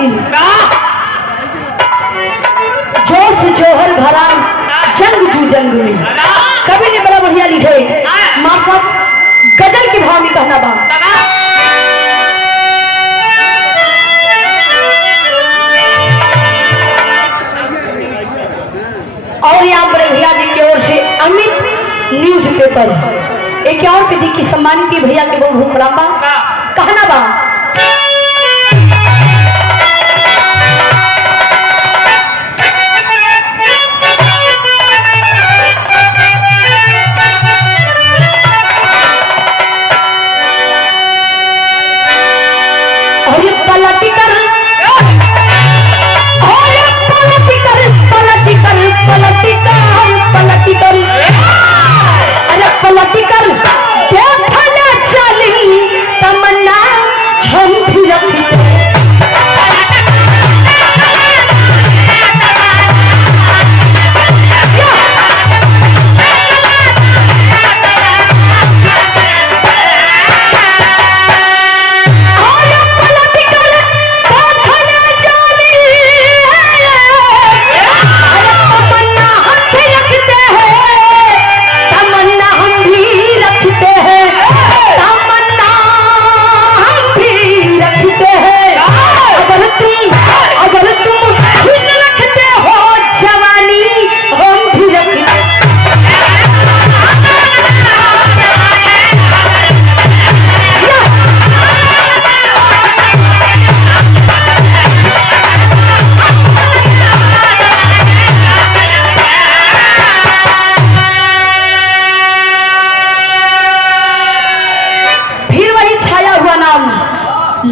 दिन जोश जोहर भरा जंग जू जंग में कवि ने बड़ा बढ़िया लिखे। माँ साहब गजल की भाव में कहना बा और यहाँ बड़े भैया जी की ओर से अमित न्यूज पेपर 51 विधि की सम्मान की भैया के बहुत भूख रामा कहना बा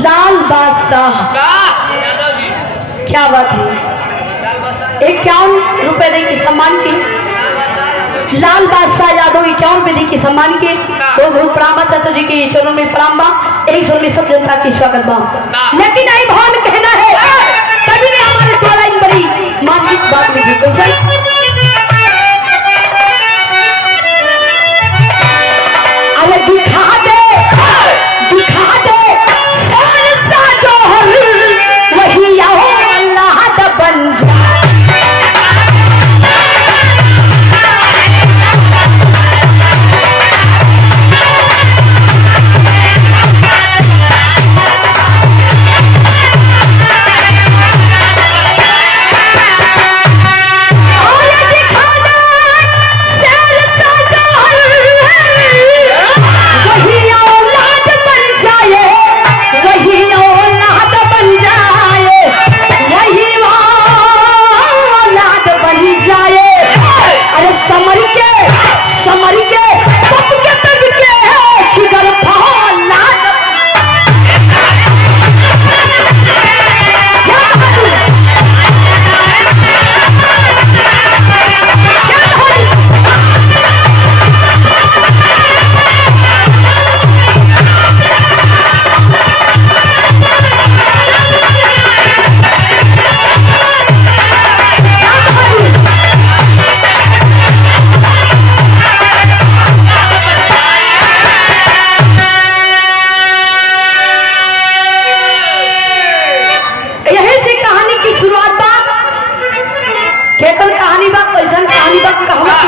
लाल बादशाह। क्या बात है 51 रुपए दे की सम्मान की लाल बादशाह यादव 51 विधि की सम्मान की तो बहुत प्रणाम चाचा जी की चरणों में प्रणाम बा एक सुर में सब जनता की स्वागत बा। लेकिन आई भाव में कहना है तभी ने हमारे दो लाइन बड़ी मानसिक बात में भी दिखा दे वही अल्लाह बन जा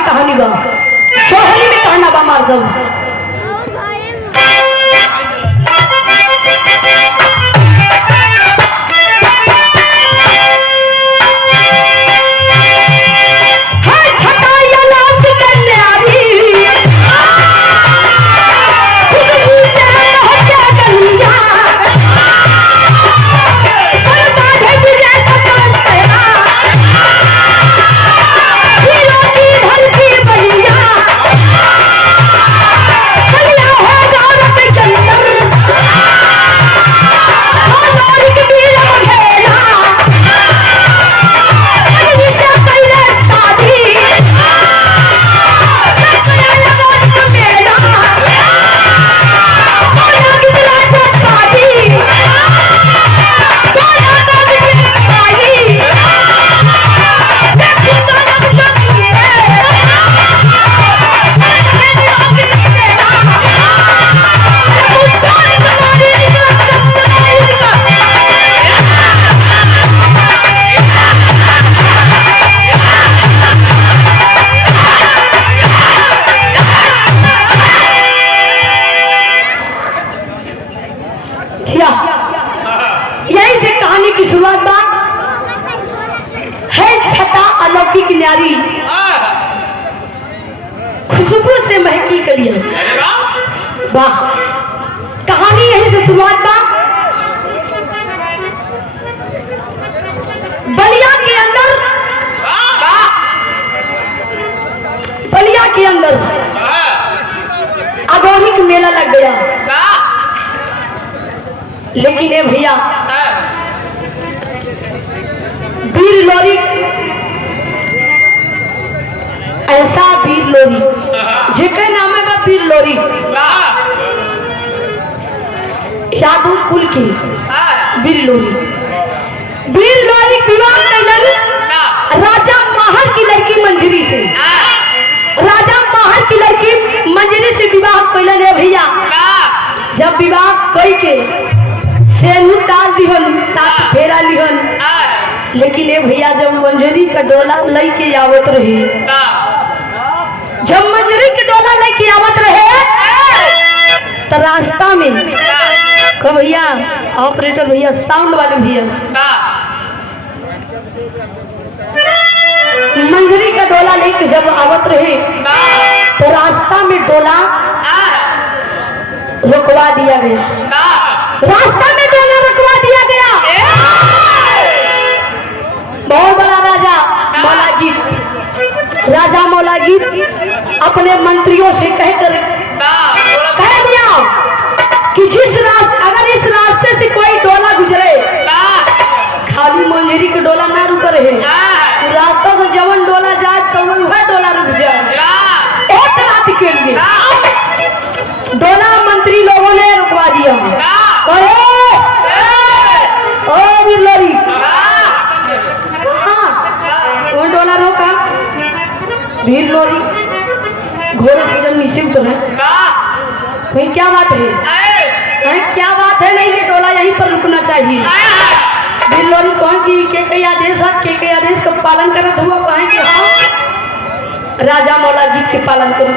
कहानी बा सोहनी में कहना बा मार सब खुशबू से महकी कलिया। वाह, कहानी यहीं से शुरुआत बा। बलिया के अंदर, बलिया के अंदर आधुनिक मेला लग गया। लेकिन ये भैया वीर लोरी, ऐसा वीर लोरी जिसके नाम है वीर लोरी, यादव कुल की वीर लोरी। वीर लोरी विवाह कैलन राजा महल की लड़की मंजरी से। राजा महल की लड़की मंजरी से विवाह कैलन है भैया। जब विवाह कई के सेनूर डाल दिहन, साथ फेरा लिहन। लेकिन ये भैया जब मंजरी का डोला लई के आवत रहे, जब मंजरी के डोला लई के आवत रहे तो रास्ता में को भैया ऑपरेटर भैया, साउंड वाले भैया, मंजरी का डोला लेके जब आवत रहे तो रास्ता में डोला रुकवा दिया गया। रास्ता में डोला रुकवा दिया गया। बहुत बड़ा राजा मौलागीत, राजा मौलागीत अपने मंत्रियों से कहकर कह दिया कि जिस रास्ते, अगर इस रास्ते से कोई डोला गुजरे, खाली मंजरी के डोला ना रुक रहे, तो रास्ता से जवन डोला जाए तो वह डोला रुक जाए। एक रात के लिए डोला मंत्री लोगों ने रुकवा दिया। डोला रोका, भीड़ लोरी घोड़े से जब नीचे उतरे, भाई क्या बात है, क्या बात है, नहीं ये डोला यहीं पर रुकना चाहिए। भीड़ लोरी कौन की के आदेश का पालन करते हुआ कहें कि हाँ राजा मौला गीत के पालन करूँ।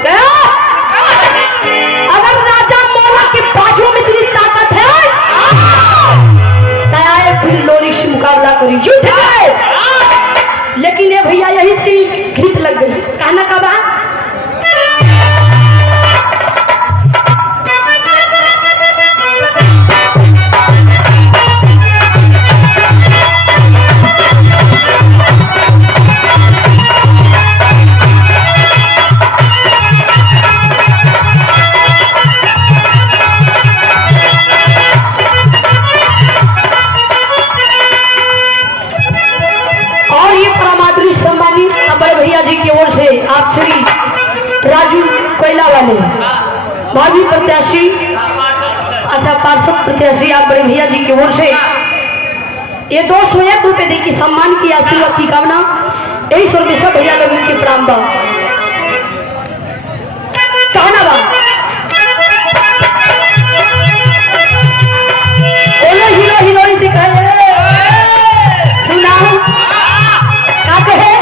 अगर राजा मौला के बाजू में इतनी ताकत है फिर लोरी से मुकाबला करी, युद्ध है। लेकिन ये भैया यही सी गीत लग गई। कहना का बात, आप श्री राजू कोयला वाले भावी प्रत्याशी, अच्छा पार्षद प्रत्याशी आप बड़े भैया जी की ओर से ये 201 रुपए दे की सम्मान की आशीर्वाद की कामना, यही सब भैया लोग उनके प्रणाम बा। कहना बा हीरो हिरोइन से कहे सुनाओ का कहे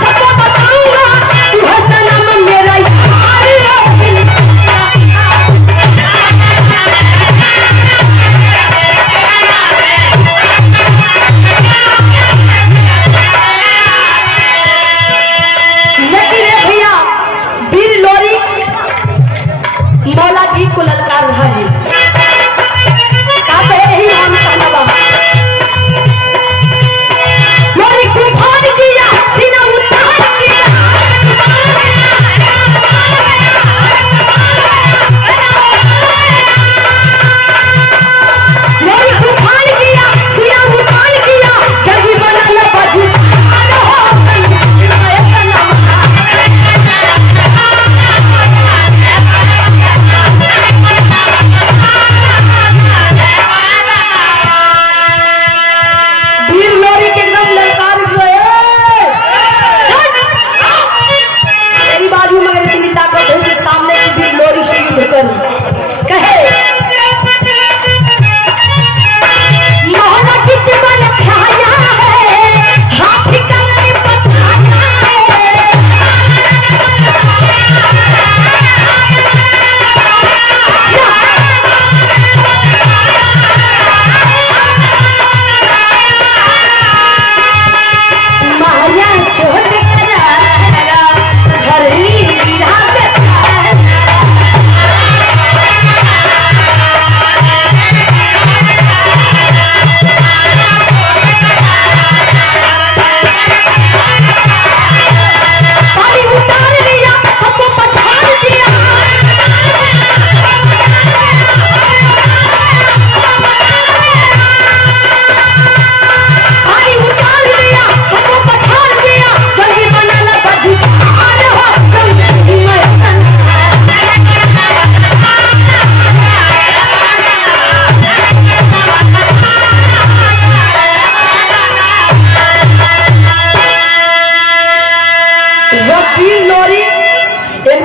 सबको बता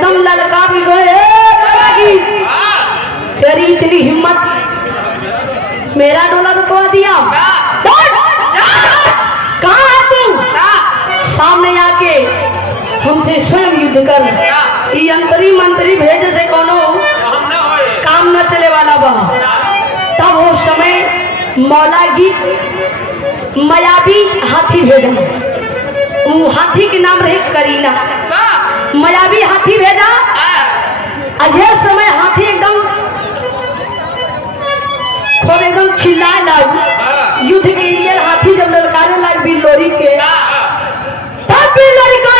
एकदम ललका भी गए, तेरी इतनी हिम्मत, मेरा डोला रुकवा दिया। कहाँ है तू? सामने आके हमसे स्वयं युद्ध कर। ये अंतरी मंत्री भेज से कोनो काम न चले वाला बा। तब वो समय मौला गीत मायावी हाथी भेजा। वो हाथी के नाम रहे करीना। मायावी हाथी भेजा। अजय समय हाथी एकदम खूब एकदम चिल्लाए लाग। युद्ध के लिए हाथी जब ललकारे लाग बिल्लोरी के, तब बिल्लोरी का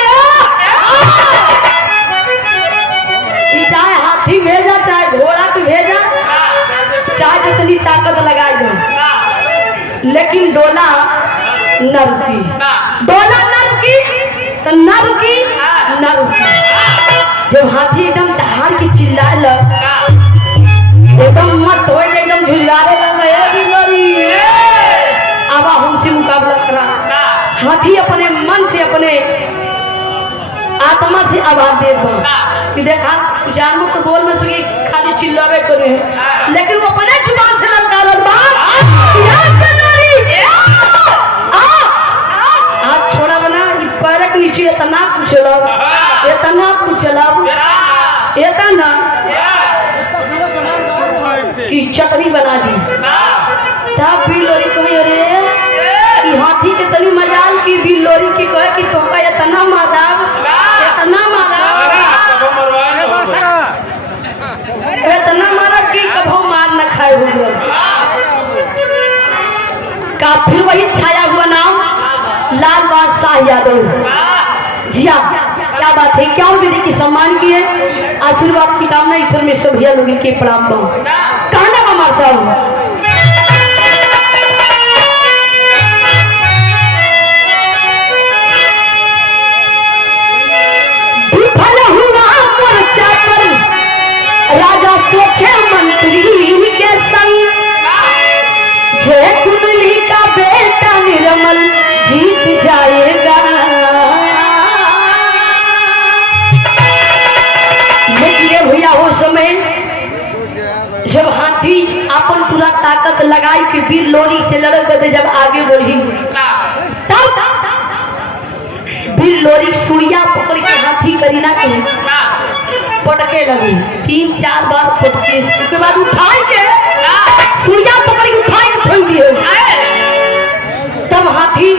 चाहे हाथी भेजा चाहे घोड़ा भी भेजा, चाहे जितनी ताकत लगाई दो, लेकिन डोला न रुकी। डोला न रुकी तो न रुकी न रुकी। जब हाथी एकदम दहाड़ की चिल्लाए लग, एकदम मस्त हो गए, एकदम झुलगारे लगे, अब हमसे मुकाबला करा। हाथी अपने मन से अपने आत्मा से आवाज दे कि देखा जानवर तो बोल न सके, खाली चिल्लावे करे, लेकिन वो अपने जुबान से ललकार हाथ छोड़ा बना पैर के नीचे इतना कुचलब, इतना कुचलब, इतना कि चटनी बना दी। तब बिल्लोरी कही अरे कि हाथी के तनी मजाल की बिल्लोरी की कहे कि तोका इतना मजाल, इतना मारा कि कभो मार न खाए हुए। का फिर वही छाया हुआ नाम लाल बादशाह यादव। जी क्या बात है, क्या विधि की सम्मान की है, आशीर्वाद की कामना ईश्वर में सभी लोगों के प्राप्त हो। कहना का मारता हूँ राजा सोचे मंत्री के संग, जय कुंडली का बेटा निर्मल जीत जाएगा। देखिए भैया वो समय जब हाथी अपन पूरा ताकत लगाई कि बिल्लोरी से लड़ कर जब आगे बढ़ी, तब बिल्लोरी सुइया पकड़ के हाथी करीना के पटके लगी। 3-4 बार पटके, उसके बाद उठाई के सुइया पकड़ के उठाई के फेंक दिए। तब हाथी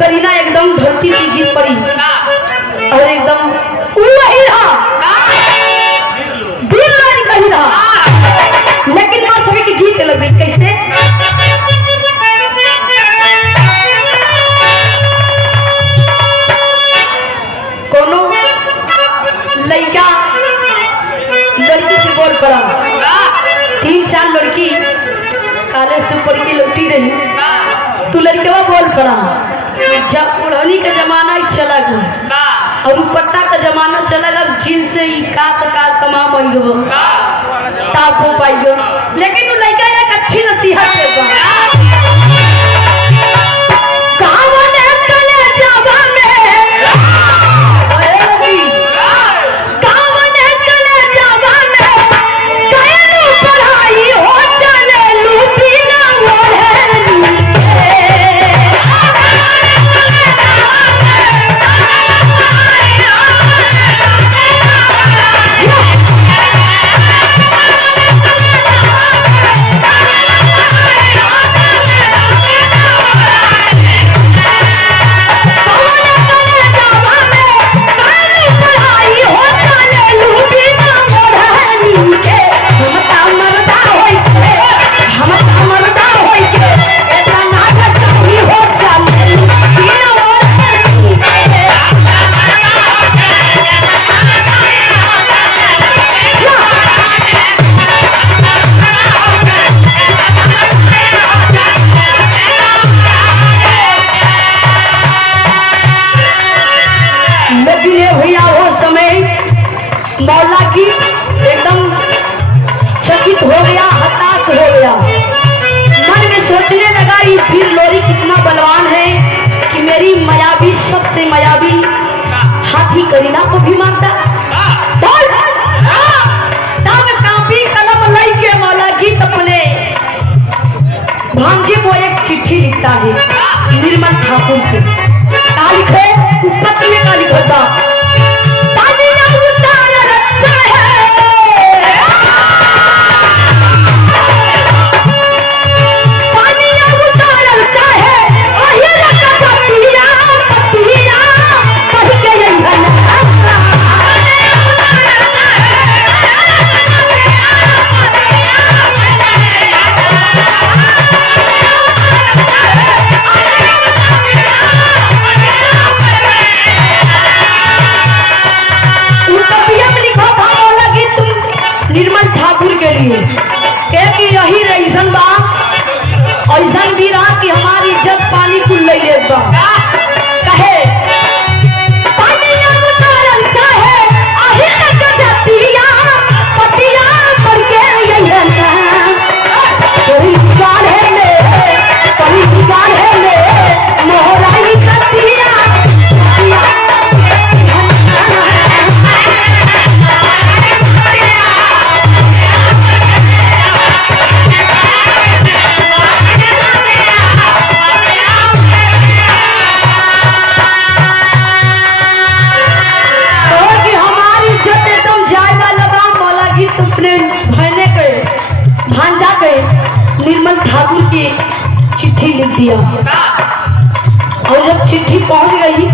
करीना एकदम धरती की गिर पड़ी और एकदम वही रहा, बिल्लोरी कहीं रहा, लेकिन मां सभी की गीत लगी। कैसे कोनो लड़का लड़की से बोल पड़ा, 3-4 लड़की काले से ऊपर की लौटी रही, तू लड़का बोल पड़ा। जब उड़नी का जमाना ही चला गया और दुपट्टा का जमाना चला गया, जींस से ही काट तमाम ताप हो पाई, लेकिन वो लड़का एक अच्छी नसीहत देगा। मौला की एकदम चकित हो गया, हताश हो गया, मन में सोचने लगा ये बिल्लोरी कितना बलवान है कि मेरी मायावी सबसे मायावी हाथी करीना को भी मारता। उत्तपिया में लिखा था बोला कि तुम निर्मल ठाकुर के लिए कि यही ऐसन बा ऐसन भी रहा कि हमारी इज्जत पानी कुल ले ले बा कहे निर्मल ठाकुर की चिट्ठी लिख दिया और जब चिट्ठी पहुंच गई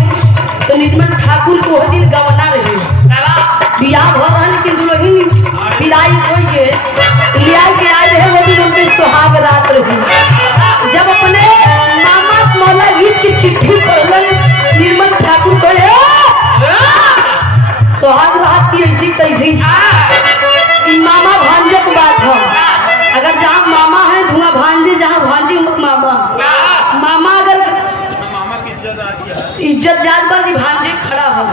तो निर्मल ठाकुर को वह दिन गवना रहे बियाह भवन की दुल्हन विदाई हो लिया के आए रहे वो दिन उनके सुहाग रात रही जब अपने मामा मौला गीत की चिट्ठी पढ़ल निर्मल ठाकुर पढ़े सुहाग रात की ऐसी तैसी मामा भांजे की बात है अगर जहाँ मामा है धुआं भांजे जहाँ भांजी मामा मामा अगर इज्जत जात बार भांजे खड़ा हो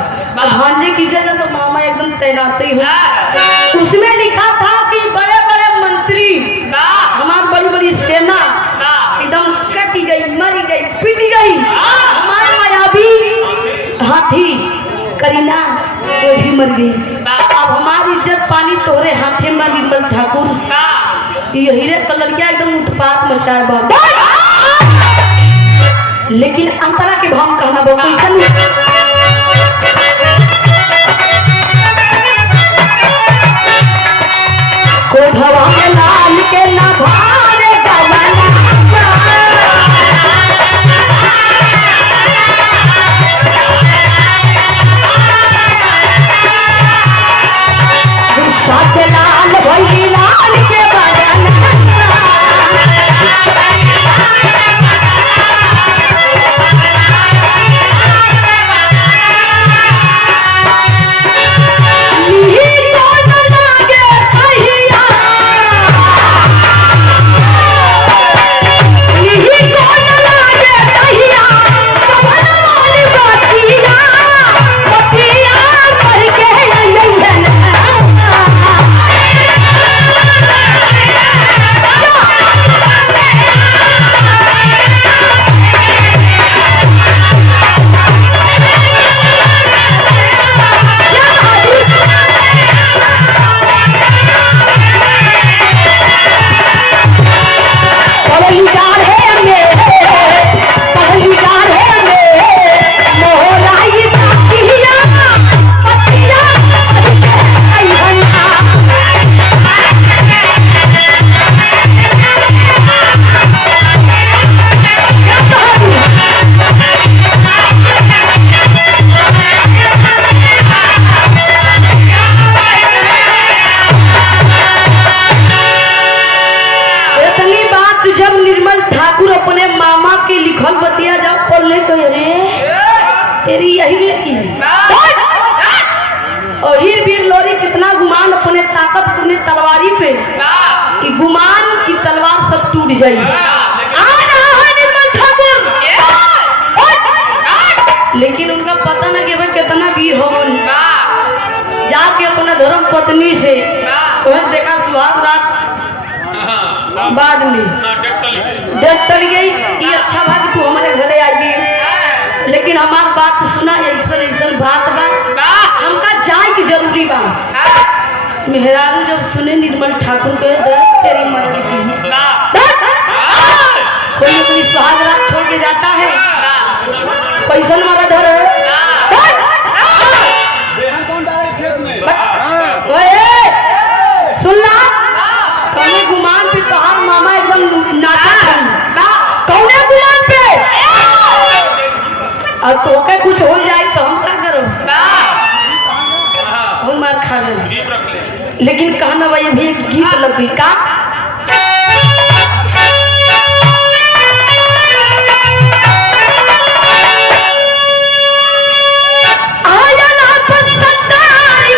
भांजे की इज्जत है तो मामा एकदम तैनाती हो उसमें लिखा था कि बड़े बड़े मंत्री हमारी बड़ी बड़ी सेना एकदम कटी गई मरी गई पिटी गई हमारे मायावी हाथी करीना वो भी मर गई अब हमारी इज्जत पानी तोरे हाथे में निर्मल ठाकुर हीरे कलर क्या एकदम उत्पात मचाए बा लेकिन अंतरा के भाव कहना वो कैसन कोढ़वा में लाल के ना भारे साथे लाल भई लाल के तलवारी पे कि गुमान की तलवार सब टूट जाए लेकिन उनका पता ना कि भाई कितना वीर हो जाके अपने धर्म पत्नी से देखा सुहाग रात बाद में डेट टल गई कि अच्छा भाग तू हमारे घरे आई लेकिन हमार बात सुना ऐसा ऐसा बात बा हमका जाए की जरूरी बा मेहरारू जब सुने निर्मल ठाकुर के तेरी मर्जी की कोई अपनी सुहाग रात छोड़ के जाता है पैसा मारा धर सुनना कौने गुमान पे तोहार मामा एकदम नाचा कौने गुमान पे और तोके कुछ हो जाए तो हम क्या करो हम मार खा ले लेकिन कहना भाई भी एक गीत लगी का आया ना पसंदाई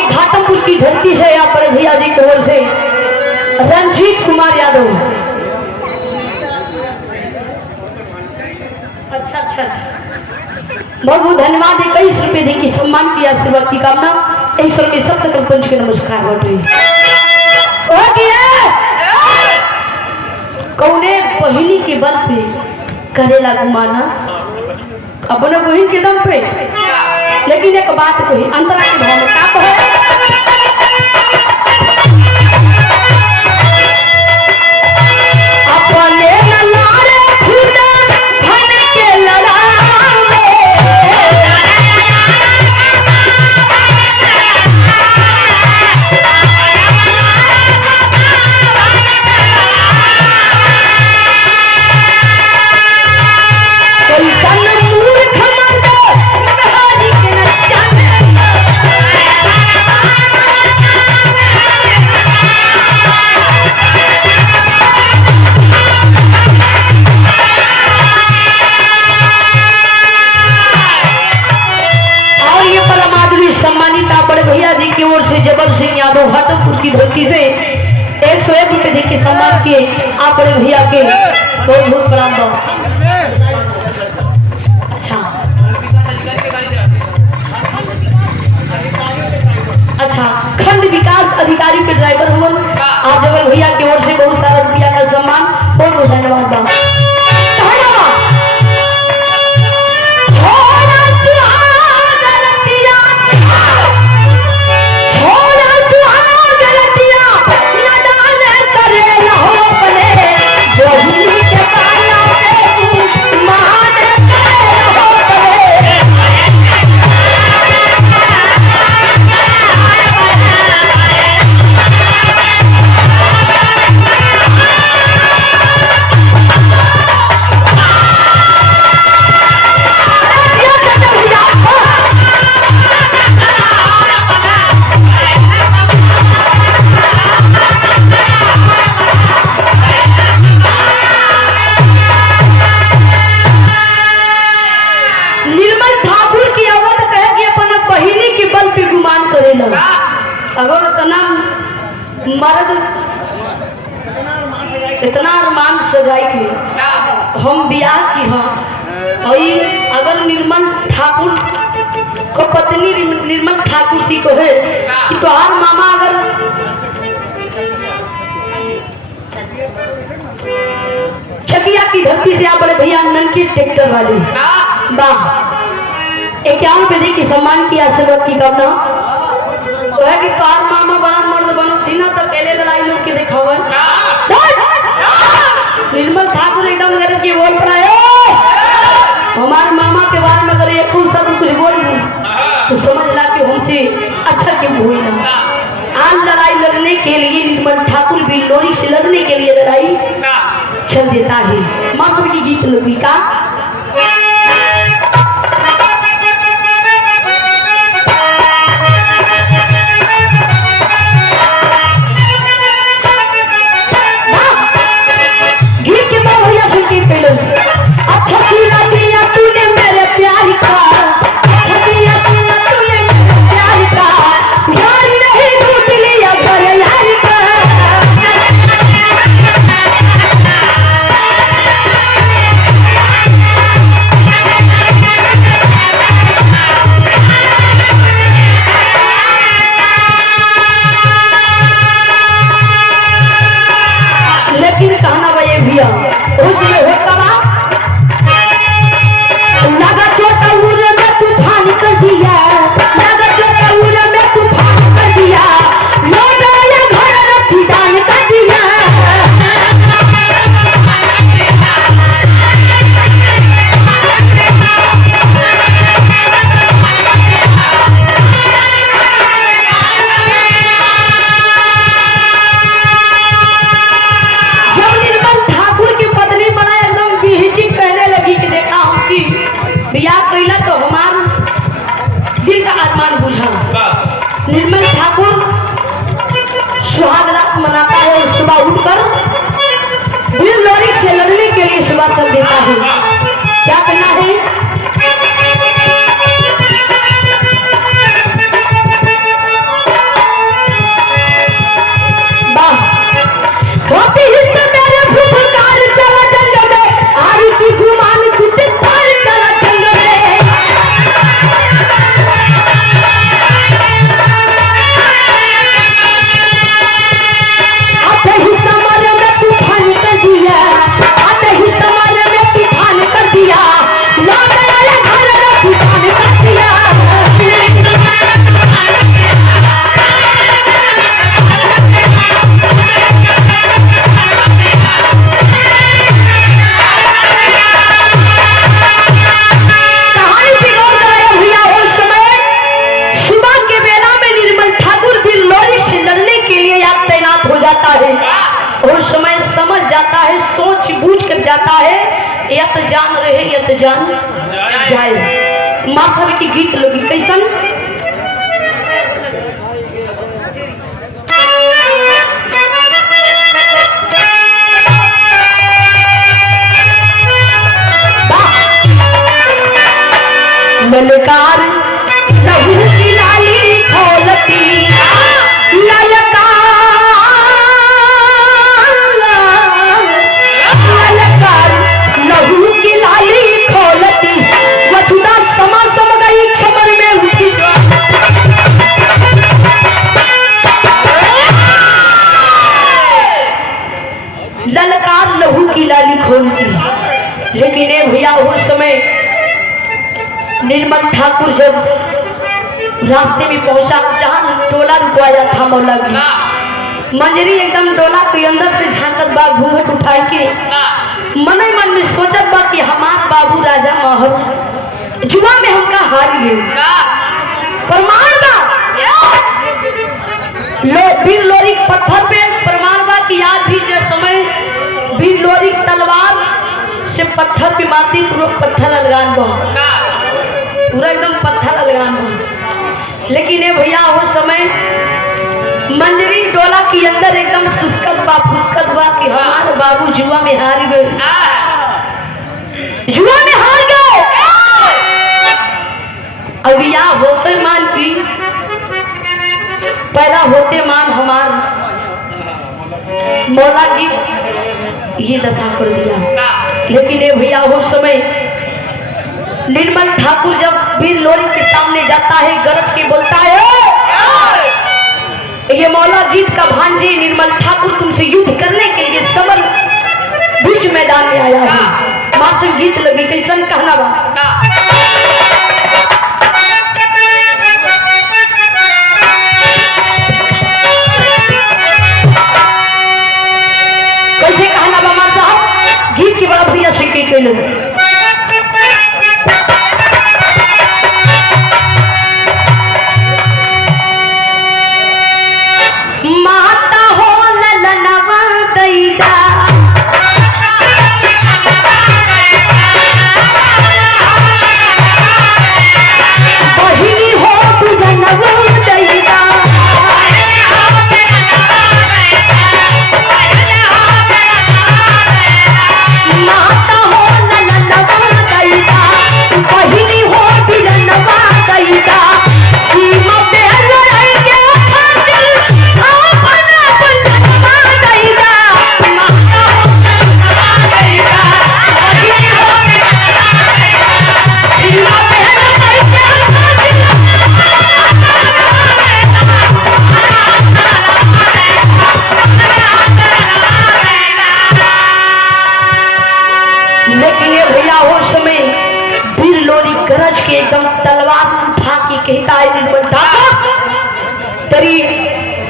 ये घाटमपुर की धरती से यहाँ पर भैया जी की ओर से रंजीत कुमार यादव। अच्छा बहुत बहुत धन्यवाद। 21 रुपये दे की सम्मान किया आशीर्वाद की कामना। 21 रुपये सब तक पंच के नमस्कार बटे कौने बहिनी के बल पे करेला गुमाना अपने बहिन के दम पे। लेकिन एक बात कही अंतरा के भाव में का कहे अपने लारे खुदा धन के लड़ावे भैया जी की ओर से जबर सिंह यादव घाटमपुर की धरती से 101 रुपये दे के सम्मान किए आप बड़े भैया के बहुत बहुत प्रणाम दो। अच्छा खंड विकास अधिकारी के ड्राइवर हुए आप जबर भैया की ओर से बहुत सारा रुपया का सम्मान बहुत बहुत धन्यवाद दो। अगर मर्द इतना अरमान सजाई के हम ब्याह की हाँ अगर निर्मल ठाकुर को पत्नी निर्मल ठाकुर सी को है कि तोहार मामा अगर चकिया की धरती से आप बड़े भैया ननकी ट्रैक्टर वाली वाह 51 रुपये दे की सम्मान की आशीर्वाद की कामना तो है कि कार मामा बड़ा मर्द बनो दिना तक अकेले लड़ाई लोग के दिखावन निर्मल ठाकुर एकदम मेरे की बोल पड़ा है हमारे मामा के बारे में अगर एक सब कुछ बोल तो समझ ला कि हमसे अच्छा क्यों हुई ना। आज लड़ाई लड़ने के लिए निर्मल ठाकुर भी लोरी से लड़ने के लिए लड़ाई चल देता है। माँ सब की गीत लोगी का निर्मल ठाकुर सुहाग रात मनाता है और सुबह उठकर दिल लोरी से लड़ने के लिए सुबह चल देता है। क्या करना है यत जान रहे यत जान जाए। माँ सब की गीत लगी कैसन ललकार लहू की लाली खोलती ललकार लहू की लाली खोलती वसुदा समा सम गई खबर में उठी। ललकार लहू की लाली खोलती, लेकिन ये भैया उस समय निर्मल ठाकुर जब रास्ते में पहुंचा जहां टोला रुकवाया था मौला की मंजरी एकदम टोला के अंदर से झांकत बा घूंघट उठाई के मन ही मन में सोचत बा कि हमार बाबू राजा महल जुआ में हमका हार गए। प्रमाण बा वीर लोरी पत्थर पे प्रमाण बा कि आज भी जो समय वीर लोरी तलवार से पत्थर पे मारती पत्थर अलगान बा पूरा एकदम पत्थर अलगान बा। लेकिन ये भैया उस समय मंजरी डोला के अंदर एकदम फुसकत बा कि हमारे बाबू जुआ में हार गए, जुआ में हार गए। अब या होते मान की पैदा होते मान हमार मौला की ये दशा कर दिया। लेकिन ये भैया उस समय निर्मल ठाकुर जब वीर लोरी के सामने जाता है गरज के बोलता है ये मौला गीत का भांजी निर्मल ठाकुर तुमसे युद्ध करने के लिए सबल बीच मैदान में आया है। मां से गीत लगी कैसन कहना बा कैसे कहना बा मां साहब गीत की बड़ा भैया सीखे के लोग एकदम तलवार उठा के कहता है निर्मल ठाकुर तेरी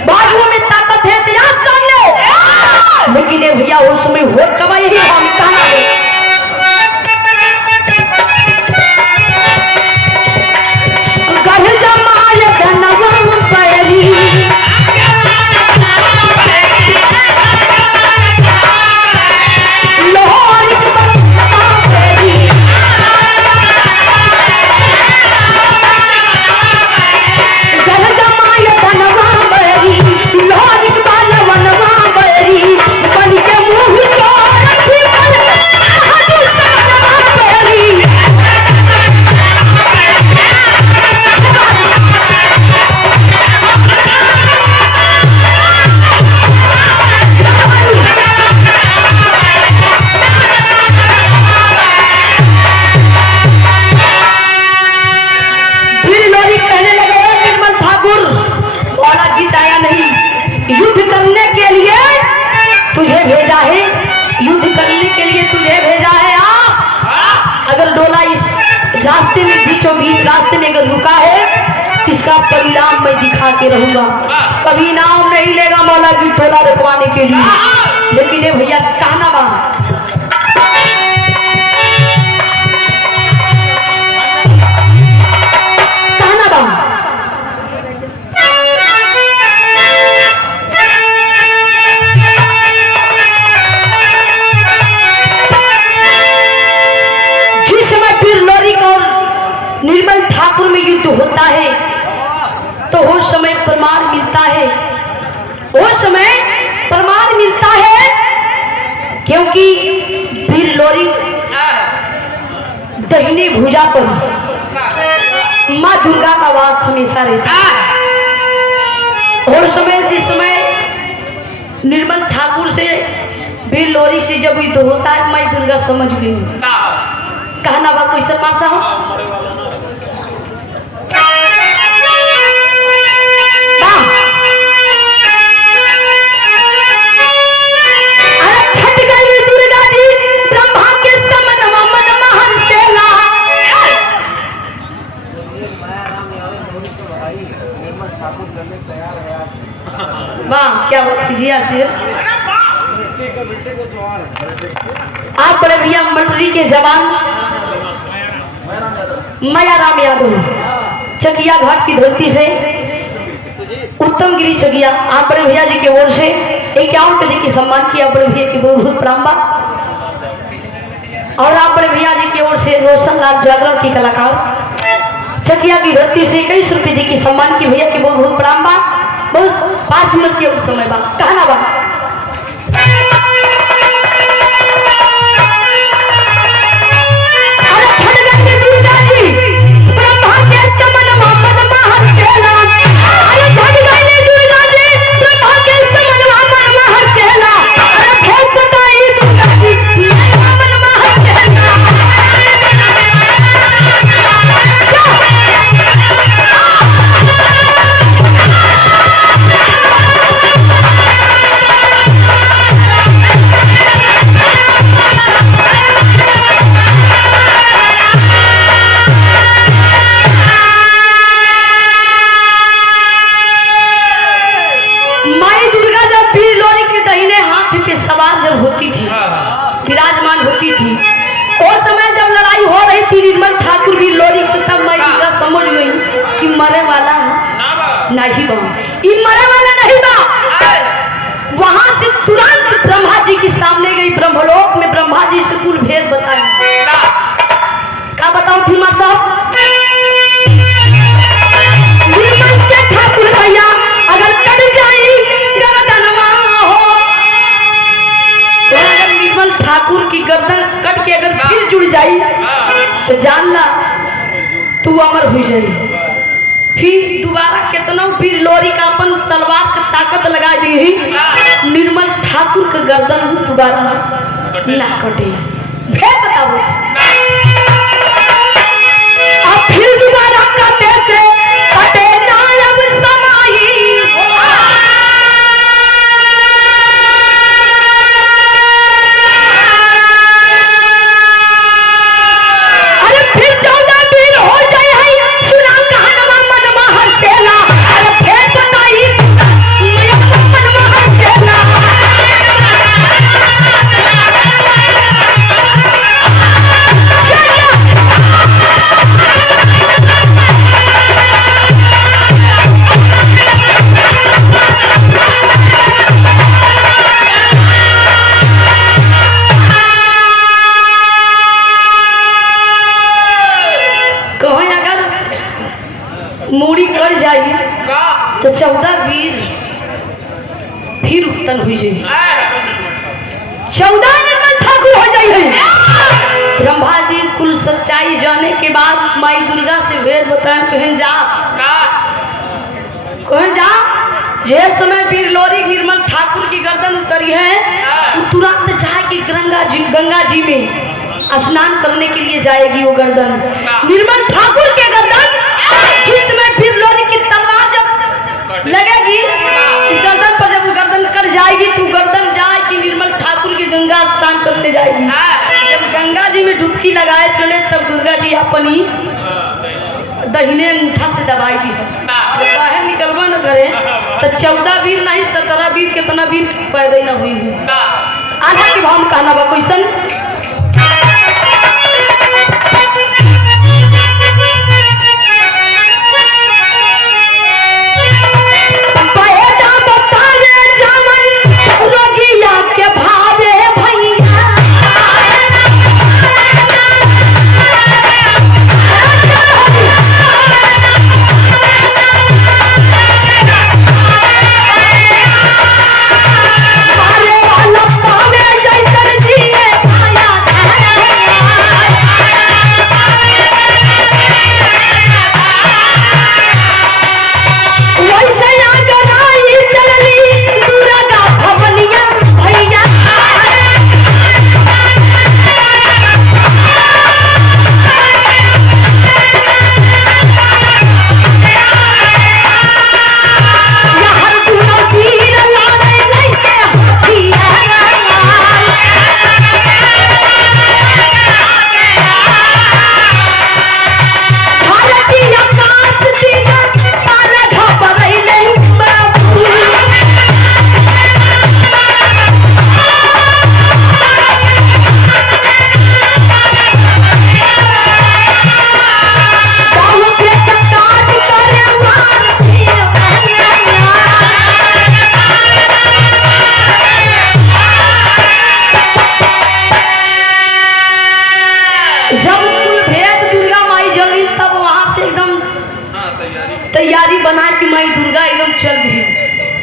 बाजुओं में ताकत है तेरा सामने। लेकिन ये भैया उस समय वोट कमाई ही हम कहना है रास्ते में बीचों बीच रास्ते में अगर रुका है इसका परिणाम मैं दिखा के रहूंगा। कभी नाम नहीं लेगा मौला की टोला रुकवाने के लिए। लेकिन ये भैया कहना बा पूजा पर माँ दुर्गा का वास हमेशा रहता है। और समय जिस समय निर्मल ठाकुर से भी लोरी से जब युद्ध होता है माँ दुर्गा समझ गई कहना बात कोई सब पासा हो वाह क्या बात कीजिए आप बड़े भैया मंडली के जवान माया राम यादव चकिया घाट की धरती से उत्तम गिरी चकिया आप बड़े भैया जी की ओर से 51 पद की सम्मान किया बड़े भैया की बहुत प्रणाम। और आप बड़े भैया जी की ओर से रोशन लाल जागरण की कलाकार चकिया की धरती से 21 रुपये की सम्मान की भैया की बहुत प्रणाम। बस 5 मिनट के उस समय बाद कहना बात विराजमान होती थी। और समय जब लड़ाई हो रही थी निर्मल ठाकुर भी लोरी तब मैं समझ गई कि मरे वाला नहीं बा ये मरे वाला नहीं बा। वहां से तुरंत ब्रह्मा जी के सामने गई ब्रह्मलोक में ब्रह्मा जी से कुल भेद बताया क्या बताऊं थी माता निर्मल के ठाकुर भैया अगर कट जाई ठाकुर की गर्दन कट के अगर फिर जुड़ जाई तो जानना तू अमर हो जाई। फिर दोबारा कितना फिर लोरी का अपन तलवार की ताकत लगा दी निर्मल ठाकुर का गर्दन दोबारा ना कटे फिर बताओ अब फिर दोबारा कटे से कटे ना अब समाई मूड़ी कर जाइए तो 14 वीर फिर उत्पन्न हुई जाए 14 निर्मल ठाकुर हो जाइए। ब्रह्मा जी कुल सच्चाई जाने के बाद माई दुर्गा से वेद बताएं कहें जा ये समय वीर लोरी निर्मल ठाकुर की गर्दन उतरी है तुरंत जाके गंगा जी में स्नान करने के लिए जाएगी वो गर्दन निर्मल ठाकुर के गर्दन जिसमें फिर लोरी की तलवार जब लगेगी गर्दन पर जब गर्दन कर जाएगी तो गर्दन जाए कि निर्मल ठाकुर की गंगा स्नान करने जाएगी। जब गंगा जी में डुबकी लगाए चले तब दुर्गा जी अपनी दहिने अंगूठा से दबाएगी जब बाहर निकलवा न करे तो 14 वीर नहीं 17 वीर कितना वीर पैदा न हुई आधा के भाव में कहना बा क्वेश्चन जैसन जिए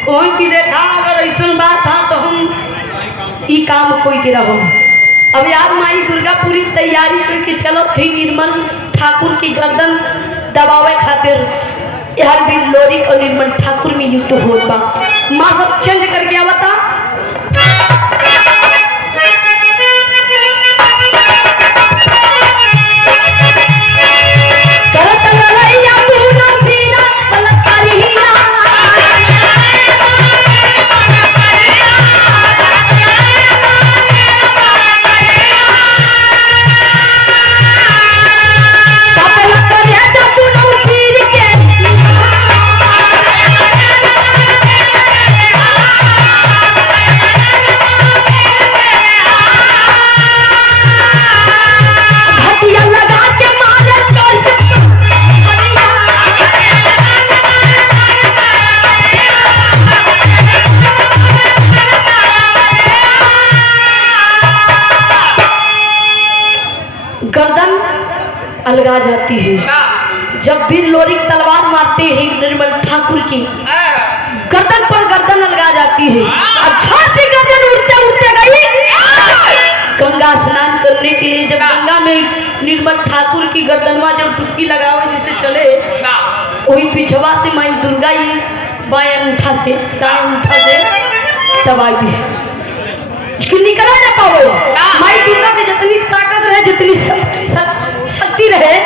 कोई की देखा अगर ऐसा बात था तो हम ई काम कोई के रहो। अब याद माई दुर्गा पूरी तैयारी करके चलो थी निर्मल ठाकुर की गर्दन दबावे खातिर यार भी लोरी और निर्मल ठाकुर में युद्ध होता माँ सब चेंज करके आवता। गर्दन अलगा जाती है जब भी लोरी तलवार मारते हैं निर्मल ठाकुर की गर्दन पर गर्दन अलगा जाती है। अच्छा से गर्दन उठते उठते गई गंगा स्नान करने के लिए जब गंगा में निर्मल ठाकुर की गर्दनवा जब डुबकी लगावे जैसे चले वही पिछवा से माई दुर्गा ही बाएं अंगूठा से दाएं अंगूठा से दबाई निकला ना पाओ। माई दुर्गा में जितनी ताकत रहे जितनी शक्ति रहे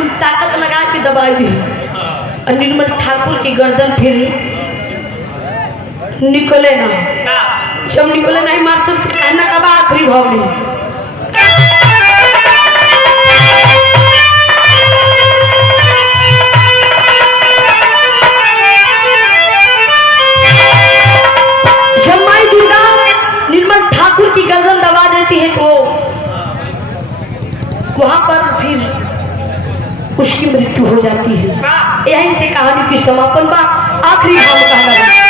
उन ताकत लगा के दबाई दी और निर्मल ठाकुर की गर्दन फिर निकले ना। जब निकले नहीं मार सकते कहना कब आखिरी भाव में जब माई दुर्गा निर्मल ठाकुर की गर्दन दबा देती है तो वहां पर फिर उसकी मृत्यु हो जाती है। यहीं से कहानी की समापन का आखिरी भाव कहना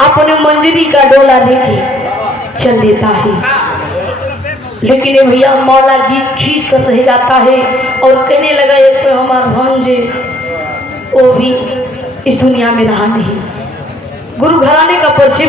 अपने मंजरी का डोला लेके चल देता है। लेकिन ये भैया मौला जी खींच कर रह जाता है और कहने लगा ये तो हमारा भांजे वो भी इस दुनिया में रहा नहीं। गुरु घराने का परिचय